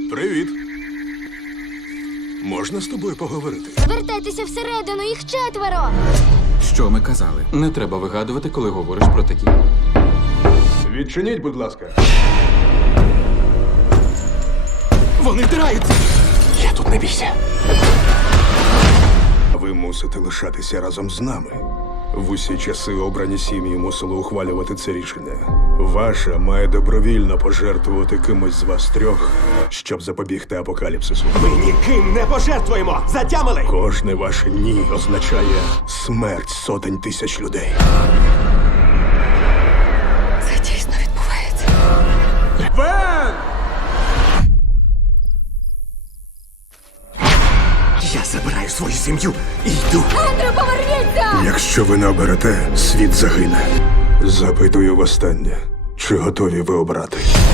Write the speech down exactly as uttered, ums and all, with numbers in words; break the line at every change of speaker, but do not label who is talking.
Привіт. Можна з тобою поговорити?
Вертайтеся всередину, їх четверо!
Що ми казали? Не треба вигадувати, коли говориш про такі.
Відчиніть, будь ласка.
Вони втираються! Я тут не бійся.
Ви мусите лишатися разом з нами. В усі часи обрані сім'ї мусили ухвалювати це рішення. Ваша має добровільно пожертвувати кимось з вас трьох, щоб запобігти апокаліпсису.
Ми ніким не пожертвуємо! Затямили!
Кожне ваше «ні» означає смерть сотень тисяч людей.
Це дійсно відбувається.
Бен!
Я забираю свою сім'ю і йду.
Андрю, поверніться!
Якщо ви не оберете, світ загине. Запитую востаннє, чи готові ви обрати?